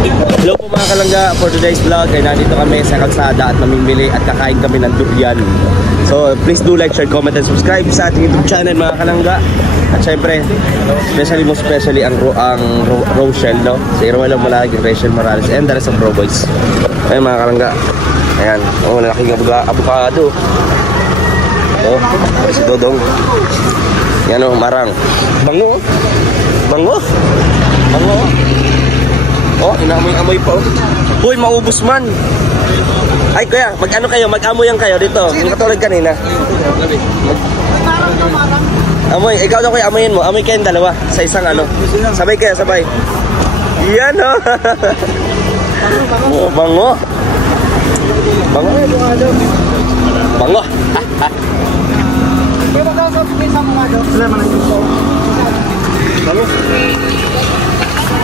Hello po mga kalangga, for today's vlog ay nandito kami sa kalsada at mamimili at kakain kami ng durian. So please do like, share, comment and subscribe sa ating YouTube channel mga kalangga. At syempre, most especially ang Rochelle, no? Si Rochelle Malaging, Rachel Morales and the rest of Bro Boys. Ayun mga kalangga. Ayan, malaking avocado. Oh, si Dodong. Yan o, marang. Bango. Bango. Bango. Oh, inamoy-amoy pa. Uy, maubos man. Ay, kuya, mag-ano kayo? Mag-amoyan kayo dito. Yung katulad kanina. Amoy, ikaw daw kuya, amoyin mo. Amoy kayong dalawa sa isang ano. Sabay kayo, sabay. Yan o. Oh, bango. Bango. Bango. Bango.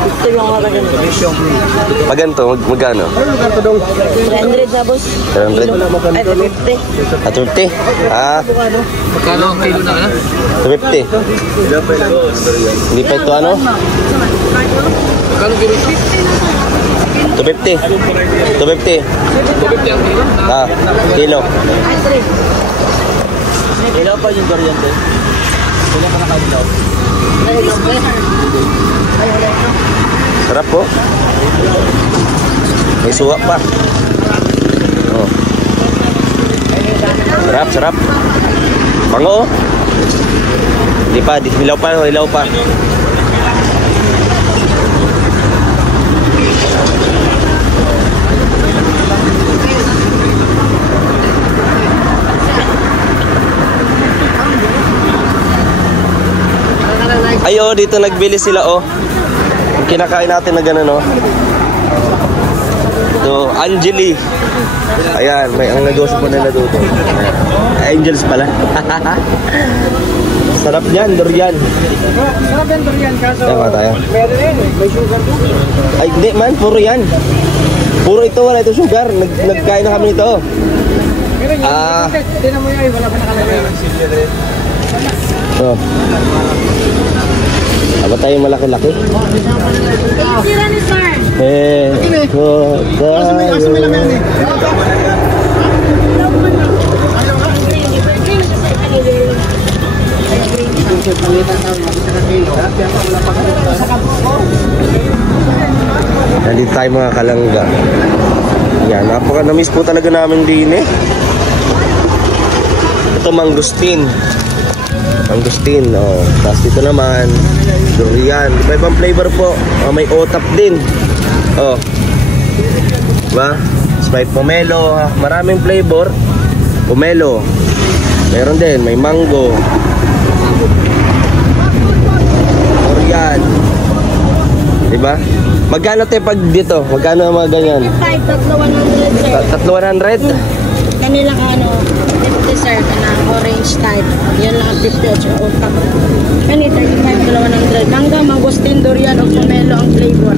Ito yung mga ganito. Pag ganito, magkano? 300 na boss. 300? Ay, 250. At 50? Ah. Magkano ang kilo na ano? 250. Hindi pa ito ano? Magkano kilo ito? 250. 250. 250 ang kilo? Ah, kilo. Kilo pa yung durian din? Kilo pa nakalilaw? Sarap po. May suwa pa. Oh. Sarap, sarap. Bango. Di pa, hilaw pa, hilaw pa. Ay, oh, dito nagbili sila, oh. Yung kinakain natin na gano'n, oh. Ito, Angeli. Ayan, may ang negosyo po nila dito. Angels pala. Sarap yan, durian. Sarap yan, durian, kaso Tama tayo. pwede rin, may sugar dito. Ay, hindi man, puro yan. Puro ito, wala ito sugar. Nagkain na kami nito. Pero yun, tinan mo yun, wala pa nakalagay. Oh. Aba tayo malaki-laki? Sira ni sir. Nandito tayo mga kalangga. Yan, napaka-namiss po talaga namin din eh. Ito mangustin. Mangustin, oh. Tapos dito naman durian, iba-ibang flavor po. May otap din. Oh. Diba? Sprite pomelo, maraming flavor. Pomelo. Meron din, may mango. Durian. Diba? Magkano tayo pag dito? Magkano mga ganyan? 5, 100? 100 sir. Kanilang ano, 50 sir, kanang orange type. Yan lang ang 50 at saka utap. Kani 35 to 100. Mangga, mangustin, durian, o pomelo ang flavor.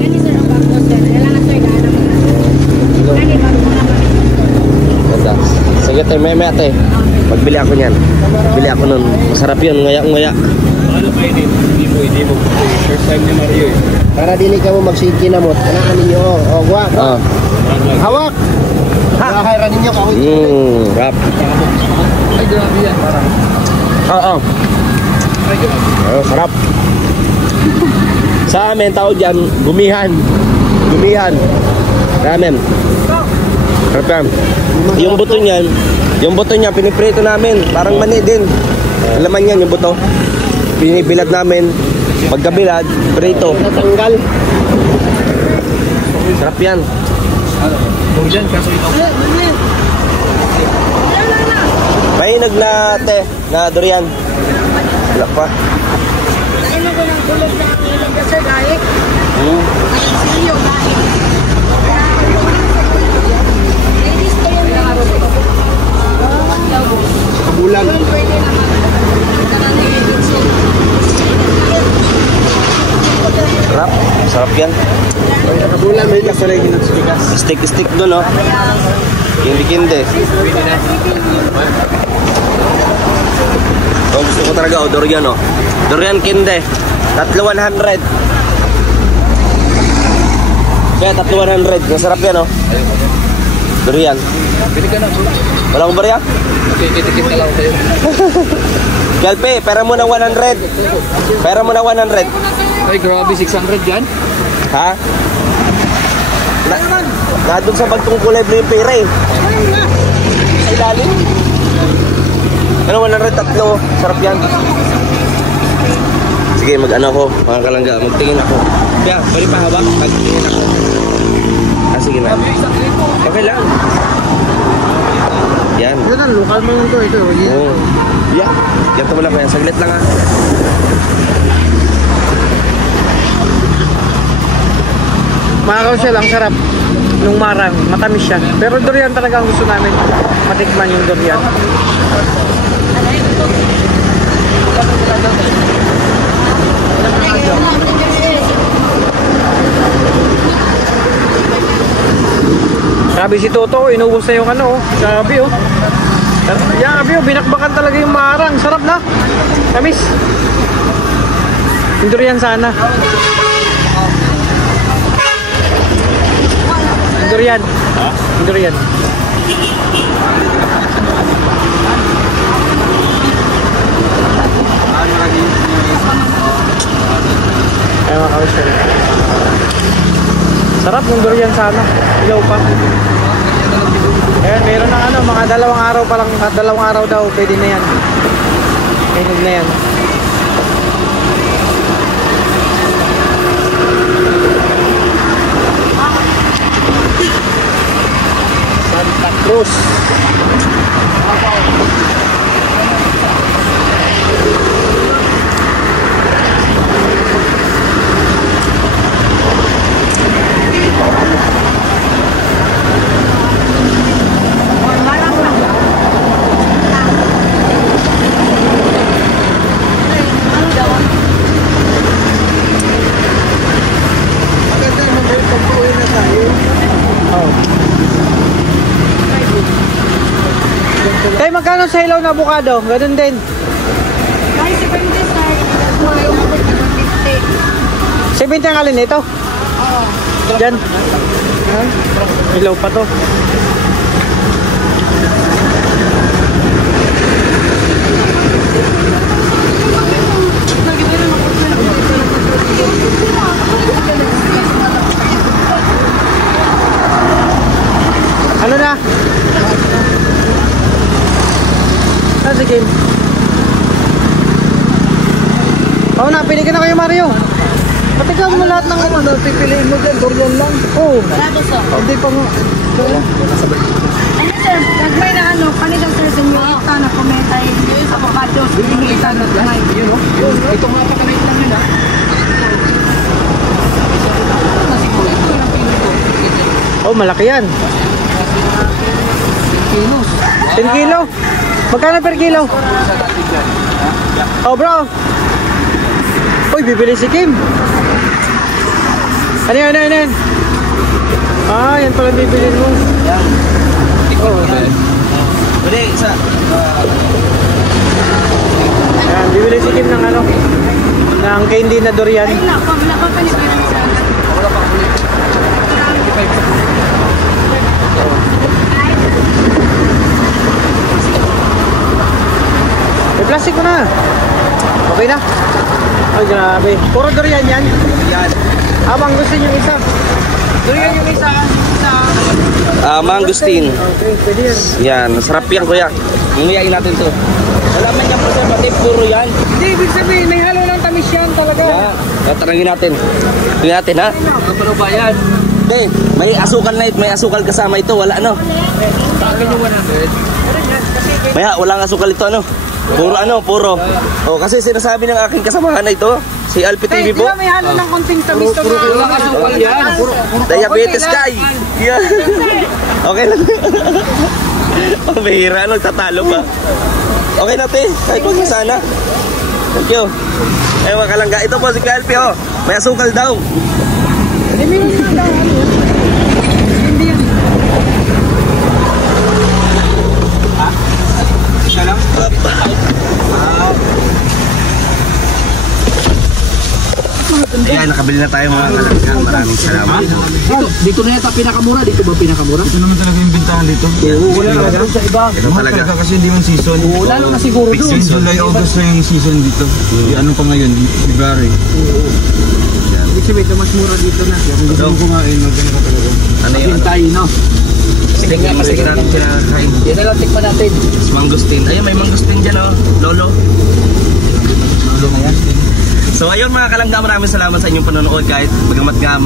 Kani sir, ang bagos yan. Yan lang ang sir, gana mo na. Kani, bago mo naman. Ganda. Sige tayo, may ate. Magbili ako niyan. Magbili ako nun. Masarap yun, ngaya-ngaya. Ano pa yun? Hindi mo. First time ni Mario eh. Para dili ka mo magsikinamot. Anak ninyo, o guwak. Ah. Hawak! Nakakairan ninyo, kawit. Rap. Ay, grabe yan. Oo. Oh, sarap. Sa amin, tawag dyan, gumihan. Gumihan. Ramen. Sarap yan. Yung buto niyan, piniprito namin. Parang mani din. Laman yan, yung buto. Pinibilad namin. Pagkabilad, prito. Natanggal. Sarap yan. Kung dyan, kaso ikaw. May nagnate na durian. Wala pa. Dahil mo ko ng kulog na ang ilang ka sir, gayik. Siliyo, gayik. Ladies ko yung mga Kabulan. pwede naman. Sarap. Sarap yan. Kabulan, may kasalay ginagsikas. Stick doon, oh. Kindi-kindi. Oh, gusto ko talaga, oh, durian, oh. Durian kinde. 100. Kaya 100. Masarap yan, oh. Durian. Bili ka na. Wala akong barya? Titikit na lang sa'yo. Kelpe, pera mo ng 100. Pera mo ng 100. Ay, grabe, 600 yan. Ha? Nandun sa bagtong kulay blue yung pera eh. Sa ilalim. Ano, 100, tatlo. Sarap yan. Sige, mag-ano ako, mga kalangga. Magtingin ako. Kaya, pwede pa hawak? Magtingin ako. Ah, sige na. Okay lang. Yan. Ito na, lokal mo lang to. Ito. Oo. Yeah. Yan mo lang ko yan. Saglit lang ha. Makaw siya lang, sarap. Nung marang, matamis siya. Pero durian talaga ang gusto namin. Matikman yung durian. Sabi si Toto, inubos na yung ano, sabi oh. Yan, sabi oh, binakbakan talaga yung marang. Sarap na. Tamis. Yung durian sana. Yung durian. Yung durian. Ay, makawis ka rin. Sarap ng durian sana. Ilaw pa. Ayan, meron ng ano, mga 2 araw pa lang, 2 araw daw, pwede na yan. Hinog na yan. Santa Cruz. Tay, magkano sa hilaw na avocado? Ganun din. Guys, 70 sir. 70 ang alin ito? Oo. Diyan. Hilaw pa to. Ano na? Sa game. Oo na, pili ka na kayo Mario. Patigan mo lahat ng ano, pipiliin mo dyan, durian lang. Oo. Bravo sir. Hindi pa mo. Ano sir, nagmay na ano, kanina sir, senyorita na komenta yung avocado. Senyorita na kamay. Yun, no? Yun, ito nga pa kanay lang yun, ha? Oh, malaki yan. Kilos. 10 kilo. Magkano per kilo? Oh, bro. Uy, bibili si Kim. Ano yan, ano yan, ano yan? Ah, yan pala bibili mo. Oh, Pwede, isa. yan, bibili si Kim ng ano? Ng candy na durian. Ay, napapanis ko na sir. Wala pa ulit. 55. May plastic ko na. Okay na. Ay, grabe. Puro durian yan. Yan. Abang gusto niyo isa. Durian yung isa. Mangosteen. Okay, pwede yan. Yan, masarap yan kuya. Nguyain natin to. Wala man yan po sir, pati puro yan. Hindi, ibig sabihin, may halo ng tamis yan talaga. Yan, tarangin natin. Tingnan natin ha. Kapalo ba yan? Hindi, may asukal na ito, may asukal kasama ito, wala ano. Sa akin yung 100. Maya, walang asukal ito ano. Puro ano, puro. Oh, kasi sinasabi ng aking kasamahan na ito, si Alpi TV po. May halo ng konting tamis to na. Wala ka sukal yan. Diabetes kay. Yeah. Okay lang. Ang bihira, nagtatalo pa. Okay na te, kahit huwag na sana. Thank you. Eh mga kalangga, ito po si Alpi oh. May asukal daw. Hindi yan. Isa lang? Ayan, nakabili na tayo mga kalangga. Maraming salamat. Dito na yata pinakamura. Dito ba pinakamura? Ito naman talaga yung bintahan dito. Wala talaga sa iba. Ito Mahal talaga. talaga kasi hindi man season. Lalo na siguro Big doon. season. July, August na yung season dito. Ano pa ngayon? February. Kasi medyo mas mura dito na. Kung gusto mo kumain, maganda ka talaga. Ano yun? Hintay, no? Steak nga kasi natin kinakain. Yan na lang tikman natin. Mas mangustin. Ayun, may mangustin dyan oh. Lolo. Ano na yan? So ayun mga kalangga, maraming salamat sa inyong panonood kahit bagamat nga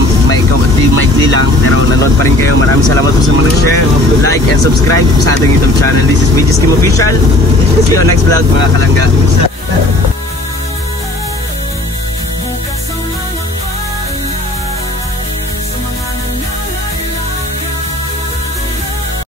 maikli lang pero nanood pa rin kayo. Maraming salamat po sa mga share, like, and subscribe sa ating YouTube channel. This is BJ Skim Official. See you next vlog mga kalangga.